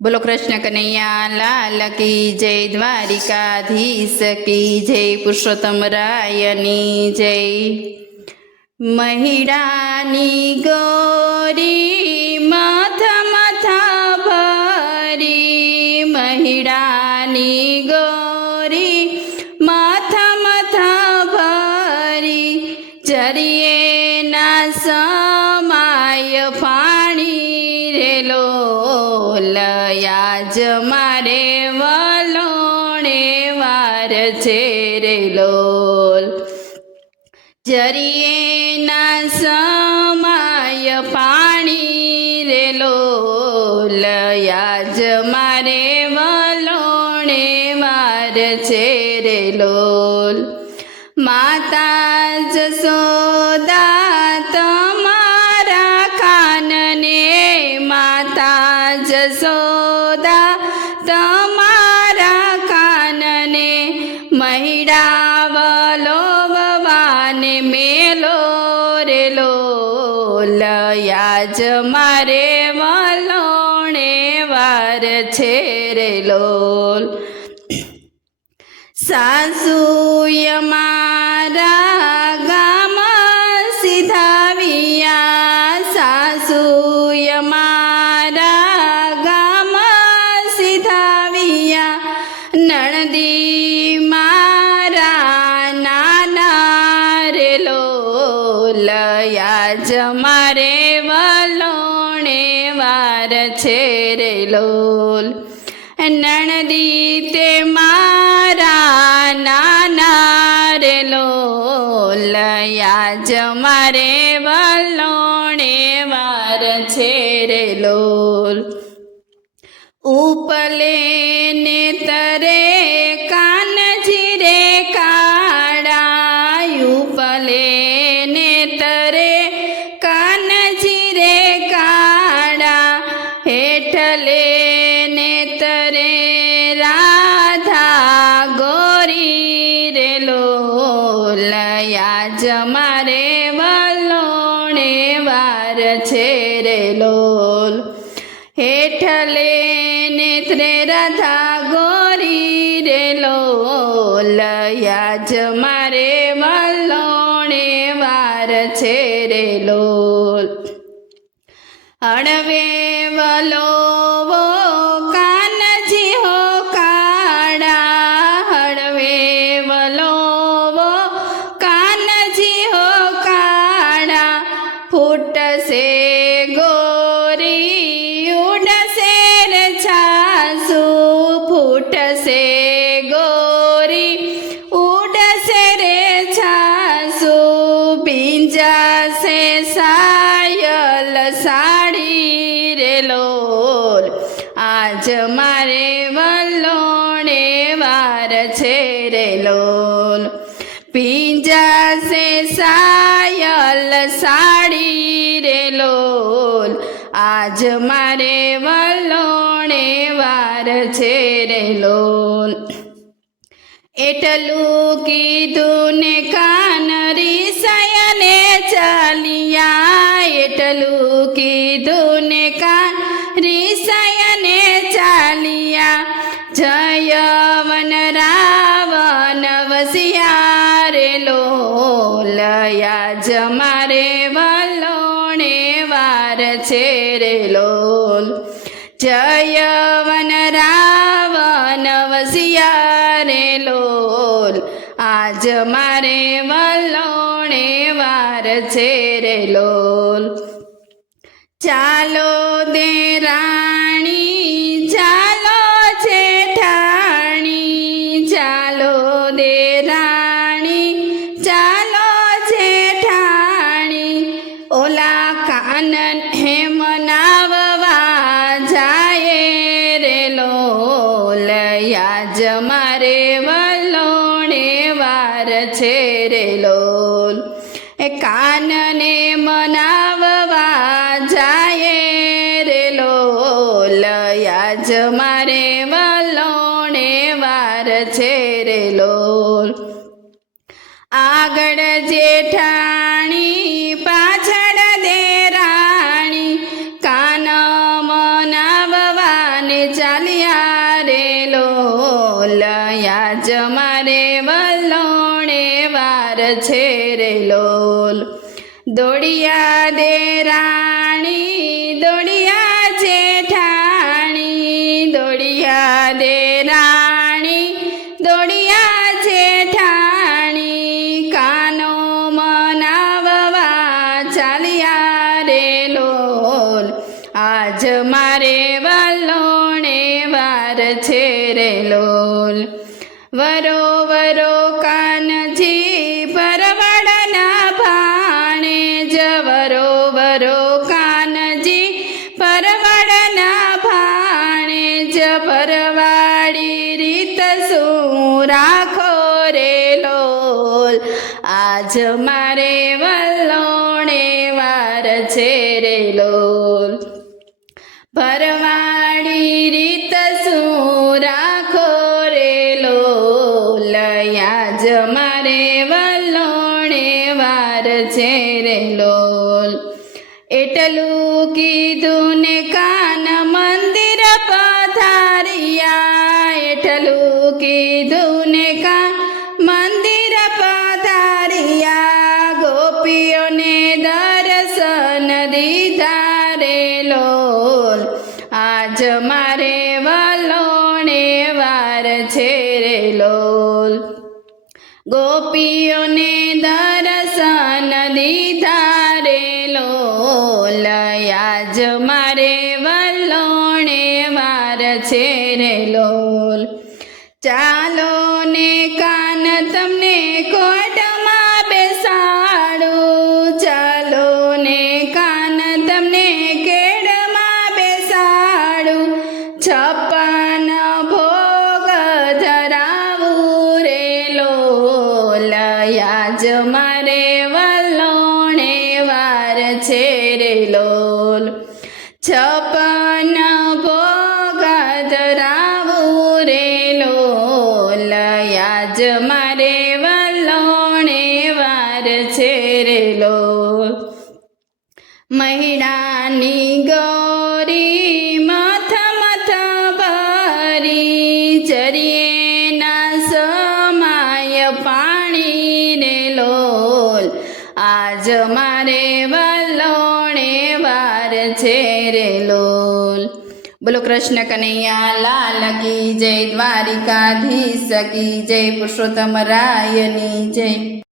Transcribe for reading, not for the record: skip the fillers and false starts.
बोलो कृष्ण कन्हैया लाल की जय, द्वारिकाधीश की जय, पुरुषोत्तम रायनी जय। महिडानी गोरी मथ मथा भरी, महिडानी गोरी मथ मथा भरी, चरिये ना समाय फाणी रे लोल, आज मारे वलोणे वार छे रे लोल। जरिये ना समाय पाणी रे लोल, आज मारे वलोणे वार छे रे लोल। माता जसोदा तमारा कानने, माता जसोदा तमारा कानने, महिडा वलोववाने मेलो रे लोल, आज मारे वलोणे वार छे रे लोल। सासूय मारा गाम सीधाविया, सासूय मारा गाम सीधाविया, नणदी मारा नाना रे लोल, आज मारे वलोणे वार छे रे लोल। नणदी ते मारा नाना रे लोल, आज मारे वलोणे वार छे रे लोल। उपले ने तरे कानजी रे काड़ा, उपले ने तरे कानजी रे काड़ा, हेठले ने तरे राधा गोरी रे लोल, आज मारे वलोणे वार छे रे लोल। हेठले नेत्रे राधा गोरी रे लोल, आज मारे वलोणे वार छे रे लोल। अड़वे वलोवो कानजी हो काड़ा, हड़वे वलोवो कानजी हो काड़ा, फूटसे गोरी उड़से रे छासू, फूटसे गोरी उड़से रे छासू, बींजासे सायल साड़ी रे लोल, आज मारे वलोणे वार छे रे लोल। पींजा से सायल साड़ी रे लोल, आज मारे वलोणे वार छे रे लोल। एटलू कीधुं ने कानरी सयने चालिया, एटलू कीधुं ने कानरी सयने चालिया, जयवन रावण वसिया रे लोल, आज मारे वलोणे वार छे रे लोल। जयवन रावण वसिया रे लोल, आज मारे वलोणे वार छे रे लोल। चालो दे राणी चालो जेठाणी, चालो दे राणी चालो जेठाणी, ओला कानन हे मनाववा जाए रे लोल, आज मारे वलोणे वार छे रे लोल। कानने मनाववा जाए रे लोल, आज मारे वलोणे वार छे रे लोल। આગળ જેઠાણી પાછળ દેરાણી, કાન મનાવવાને દોડિયા દેરાણી દોડિયા જેઠાણી દોડિયા દેરાણી દોડિયા જેઠાણી કાનો મનાવવા ચાલ્યા રે લોલ આજ મારે વલોણે વાર છે રે લોલ વરો વરો કાનજી પરવડના ભાણે જવરો વરો કાનજી પરવડના ભાણે જ પરવાડી રીત શું રાખો રે લોલ આજ મારે વલોણે વાર છે રે લોલ પરવાડી રીત શું રાખો રે લોલ આજ મારે વલોણે વાર છે રે લોલ એટલું કીધું ને કાન મંદિર પધાર્યા એટલું કીધું ને કાન મંદિર પધાર્યા ગોપીઓને દર્શન દીધા રે લોલ આજ મારે વલોણે વાર છે રે લોલ ગોપીઓને દર્શન દીધા રે લોલ આજ મારે વલોણે વાર છે રે લોલ ચાલો ને કાન તમને કોટમાં બેસાડું ચાલો ને કાન તમને કેડમાં બેસાડું છપ્પન ભોગ ધરાવું રે લોલ આજ મારે વલોણે વાર છે રે લોલ છપ્પન ભોગ ધરાવું રે લોલ આજ મારે વલોણે વાર છે રે લોલ મહિડાની ગૌરી મથ મથ ભરી જરીએ ના સમાય પાણી રે લોલ આજ મારે વલોણે વાર છે રે લોલ બોલો કૃષ્ણ કનૈયા લાલ કી જય દ્વારિકાધીશ કી જય પુરુષોત્તમ રાયની જય